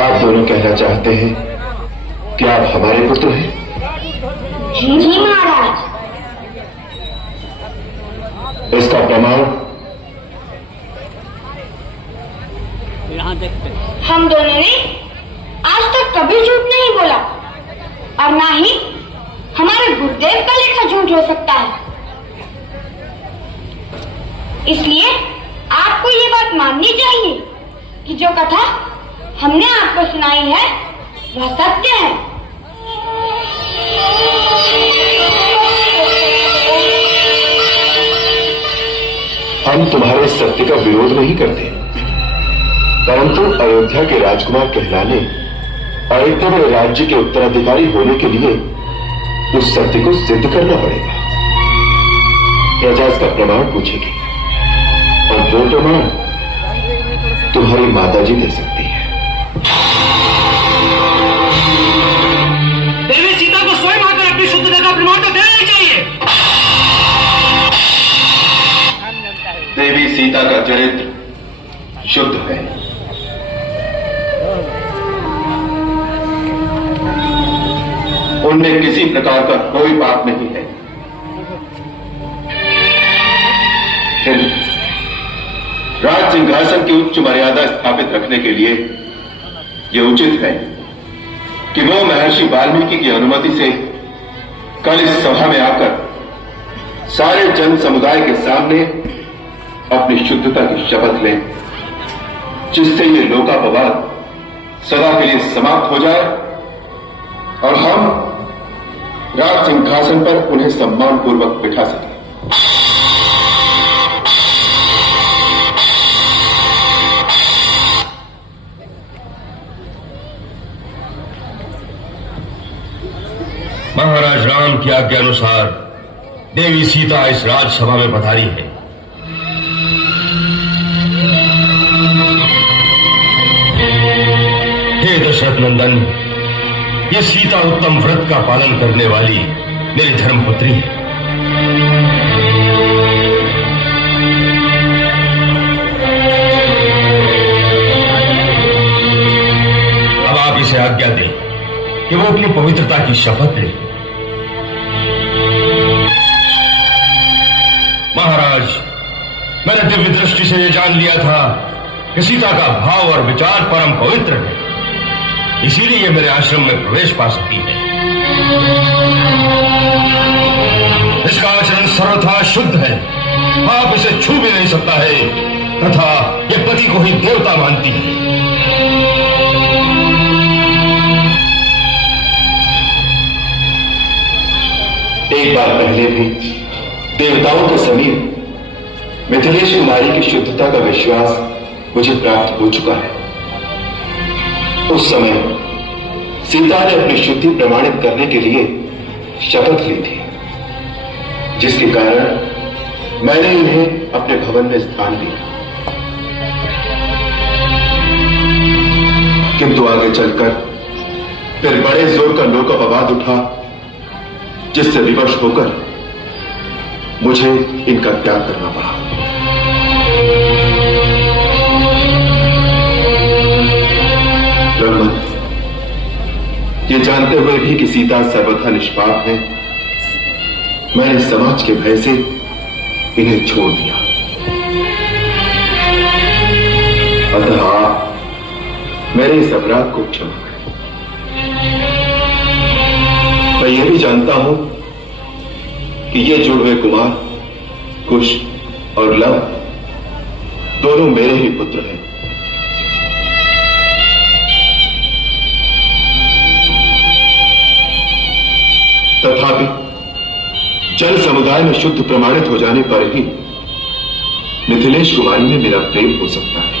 आप दोनों कहना चाहते हैं कि आप हमारे पुत्र हैं? जी महाराज। इसका प्रमाण? हम दोनों ने आज तक कभी झूठ नहीं बोला और ना ही हमारे गुरुदेव का लिखा झूठ हो सकता है। इसलिए आपको ये बात माननी चाहिए कि जो कथा हमने आपको सुनाई है वह सत्य है। हम तुम्हारे सत्य का विरोध नहीं करते, परंतु अयोध्या के राजकुमार कहलाने और इतने बड़े राज्य के उत्तराधिकारी होने के लिए उस सत्य को सिद्ध करना पड़ेगा। प्रजा इसका प्रमाण पूछेगी और वो प्रमाण तुम्हारी माताजी दे सकती है। देवी सीता को स्वयं आकर अपनी शुद्धता का प्रमाण तो देना ही चाहिए। देवी सीता का चरित्र शुद्ध है। उनमें किसी प्रकार का कोई पाप नहीं है। राज सिंहासन की उच्च मर्यादा स्थापित रखने के लिए यह उचित है कि वो महर्षि वाल्मीकि की अनुमति से कल इस सभा में आकर सारे जन समुदाय के सामने अपनी शुद्धता की शपथ लें, जिससे ये लोकापवाद सदा के लिए समाप्त हो जाए और हम राज सिंहासन पर उन्हें सम्मान पूर्वक बिठा सकें। महाराज राम की आज्ञा अनुसार देवी सीता इस राजसभा में पधारी है। हे दशरथ नंदन, ये सीता उत्तम व्रत का पालन करने वाली मेरी धर्मपुत्री है। अब आप इसे आज्ञा दें कि वो अपनी पवित्रता की शपथ ले। महाराज, मैंने दिव्य दृष्टि से यह जान लिया था कि सीता का भाव और विचार परम पवित्र है, इसीलिए यह मेरे आश्रम में प्रवेश पा सकती है। इसका आचरण सर्वथा शुद्ध है, आप इसे छू भी नहीं सकता है, तथा यह पति को ही देवता मानती है। एक बार पहले भी देवताओं के समीप मिथिलेश कुमारी की शुद्धता का विश्वास मुझे प्राप्त हो चुका है। उस समय सीता ने अपनी शुद्धि प्रमाणित करने के लिए शपथ ली थी, जिसके कारण मैंने इन्हें अपने भवन में स्थान दिया। किंतु आगे चलकर फिर बड़े जोर का लोकापवाद उठा, जिससे विवश होकर मुझे इनका त्याग करना पड़ा। ब्रह्मन, ये जानते हुए भी कि सीता सर्वथा निष्पाप है, मैंने समाज के भय से इन्हें छोड़ दिया। अतः आप मेरे इस अपराध को क्षमा करें। मैं यह भी जानता हूं कि ये जुड़वे कुमार कुश और लव दोनों मेरे ही पुत्र हैं। तथापि जन समुदाय में शुद्ध प्रमाणित हो जाने पर ही मिथिलेश कुमारी में मेरा प्रेम हो सकता है।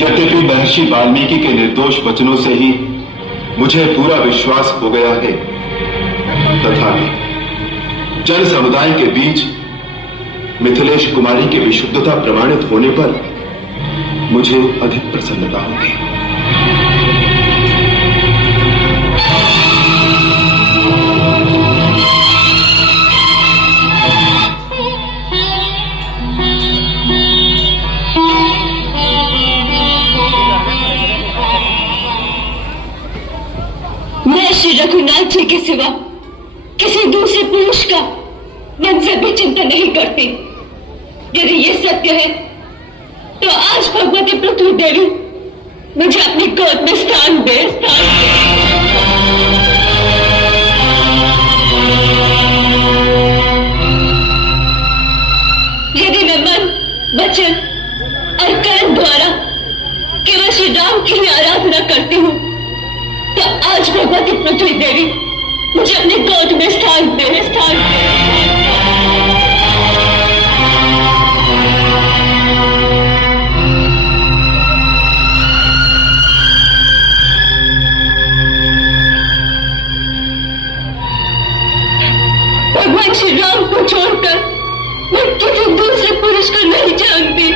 यद्यपि महर्षि वाल्मीकि के निर्दोष वचनों से ही मुझे पूरा विश्वास हो गया है, तथापि जन समुदाय के बीच मिथिलेश कुमारी की विशुद्धता प्रमाणित होने पर मुझे अधिक प्रसन्नता होगी। रघुनाथ जी के सिवा किसी दूसरे पुरुष का मन से भी चिंता नहीं करती। यदि ये सत्य है तो आज भगवती पृथ्वी देवी मुझे अपनी गोद में स्थान दे, स्थान दे। यदि मैं मन, वचन और कर्म द्वारा केवल श्री राम की ही आराधना करती हूँ तो आज भगवती पृथ्वी देवी मुझे अपने गोद में स्थान दे, स्थान दे। भगवान श्री राम को छोड़कर मैं किसी दूसरे पुरुष को नहीं जानती।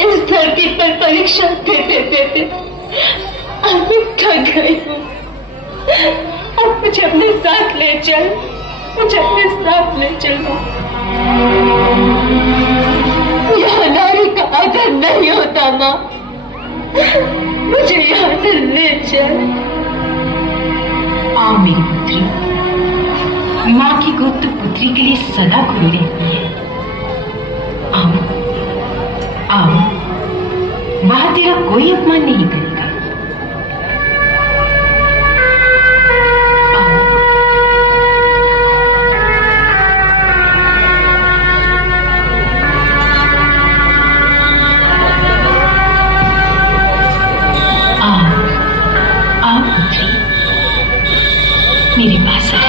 इस धरती पर परीक्षा देते देते अब मैं थक गई हूँ। अब मुझे अपने साथ ले चल, मुझे अपने साथ ले चलो। यहाँ नारी का आदर नहीं होता माँ, मुझे यहाँ से ले चल। आओ मेरी पुत्री, माँ की गोद तो पुत्री के लिए सदा खुली रहती है। आओ आओ, वहां तेरा कोई अपमान नहीं करेगा। आओ आओ पुत्री, मेरे पास आओ।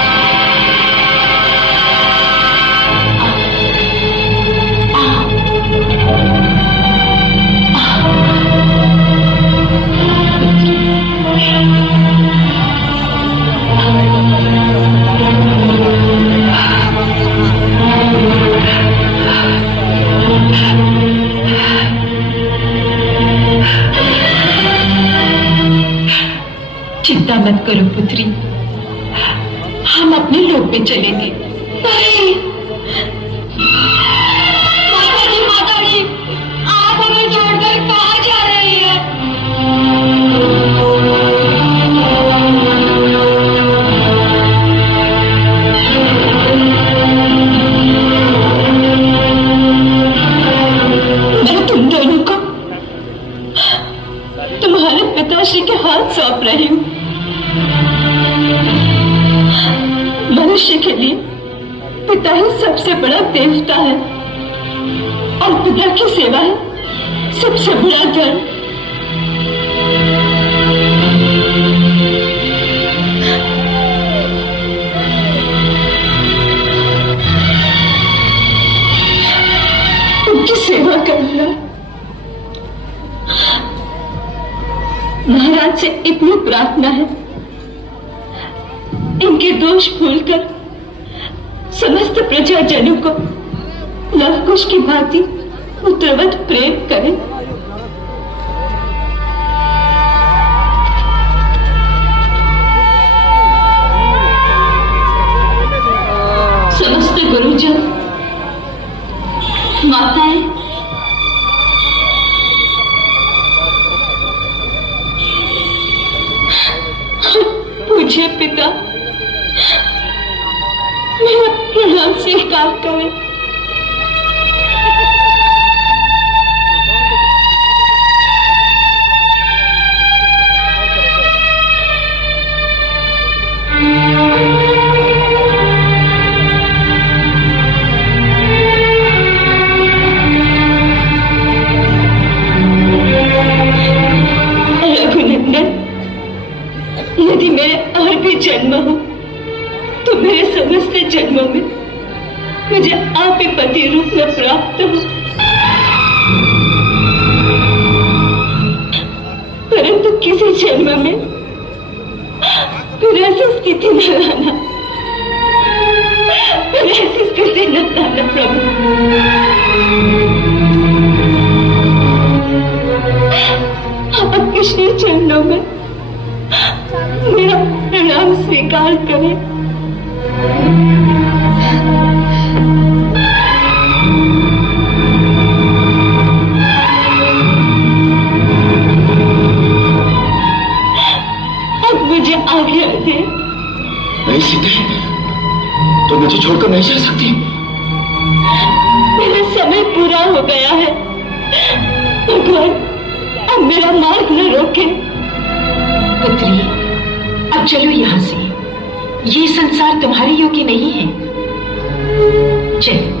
चिंता मत करो पुत्री, हम अपने लोक में चलेंगे। नहीं, माताजी, आप हमें छोड़कर कहाँ जा रही है? मैं तुम दोनों को तुम्हारे पिताश्री के हाथ सौंप रही हूँ। मनुष्य के लिए पिता ही सबसे बड़ा देवता है और पिता की सेवा है सबसे बड़ा धर्म। उनकी सेवा करना। महाराज से इतनी प्रार्थना है, इनके दोष भूलकर समस्त प्रजाजनों को लवकुश की भांति पुत्रवत प्रेम करें। समस्त गुरुजन, माताएं, मुझे पिता मेरा प्रणाम स्वीकार करें। यदि मेरे और भी जन्म हो तो मेरे समस्त जन्मों में मुझे आप ही पति रूप में प्राप्त हो, परंतु किसी जन्म में फिर ऐसी स्थिति न लाना, फिर ऐसी स्थिति न लाना प्रभु। आप कृष्ण चरणों में मेरा प्रणाम स्वीकार करें। अब मुझे आज्ञा दें। नहीं सीते, तो मुझे छोड़कर नहीं जा सकती। मेरा समय पूरा हो गया है, भगवान अब मेरा मार्ग न रोके। पुत्री, अब चलो यहाँ से, ये संसार तुम्हारे योग्य नहीं है। चल।